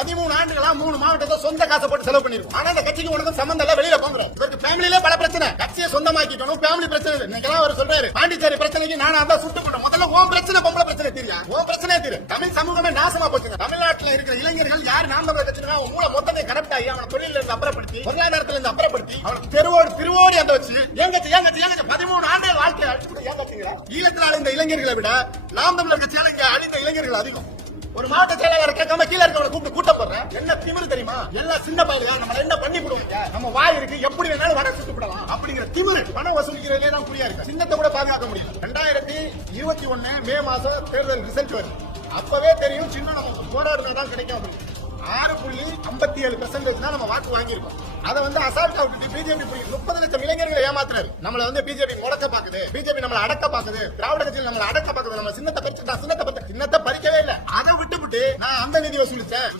13 ஆண்டுகளா 3 மாவட்டத்தை சொந்த காசை போட்டு செலவு பண்ணிருக்கோம். ஆனா இந்த கட்சிக்கு உனக்கு சம்பந்தம் இல்ல, வெளியில போங்க. இவருக்கு ஃபேமிலியிலே பல பிரச்சனை, கட்சியை சொந்தமாக்கிக்கணும், ஃபேமிலி பிரச்சனை. இன்னைக்கெல்லாம் அவர் சொல்றாரு பாண்டிச்சேரி பிரச்சனைக்கு நானா தான் சுட்டு போட்டேன். முதல்ல உன் பிரச்சனை பொம்பளை பிரச்சனை தெரியும், உன் பிரச்சனை தெரியும். தமிழ் சமூகமே நாசமா போச்சுங்க. தமிழ்நாட்டில் இருக்கிற இளைஞர்கள் யார் நாம் தமிழர் கட்சினா அவன் மூளை மொத்தத்தை கரெக்ட் ஆகி அவனை தொழில இருந்து அப்புறப்படுத்தி, பொருளாதாரத்துல இருந்து அப்புறப்படுத்தி, அவனை திருவோடி அந்த வச்சு ஏன் கட்சி 13 ஆண்டு வாழ்க்கையை அழிச்சு ஏன் கட்சிங்களா? ஈழத்தில் அழிந்த இளைஞர்களை விட நாம் தமிழர் கட்சியால இங்க அழிந்த இளைஞர்கள் அதிகம். ஒரு மாவட்ட செயலாளர் கேட்காம கீழே இருக்கவனை கூப்பிட்டு கூட்ட போடுறேன். என்ன திமிரு தெரியுமா? எல்லாம் சின்ன பயில நம்ம என்ன பண்ணி கொடுங்க, நம்ம வாய் இருக்கு, எப்படி வேணாலும் வட சுட்டு விடலாம் அப்படிங்கிற திமிரு. பணம் வசூலிக்கிறதே தான் புரியா இருக்கு. சின்னத்தை கூட பாதுகாக்க முடியும். 2021 மே மாசம் தேர்தல் ரிசல்ட் வருது. அப்பவே தெரியும் சின்ன நமக்கு போராடுறது தான் கிடைக்கும். 6.57% தான் நம்ம வாக்கு வாங்கியிருக்கோம். அதை அசால்ட்டா விட்டுட்டு பிஜேபி 30 லட்சம் இளைஞர்களை ஏமாத்துறாரு. நம்மள பிஜேபி முடக்க பாக்குது, பிஜேபி நம்மள அடக்க பாக்குது, திராவிட கட்சியில் நம்மள அடக்க பாக்குது. நம்ம சின்னத்தை பறிக்கவே இல்லை. அதை விட்டு நான் அந்த நிதி வசூலிச்சேன்.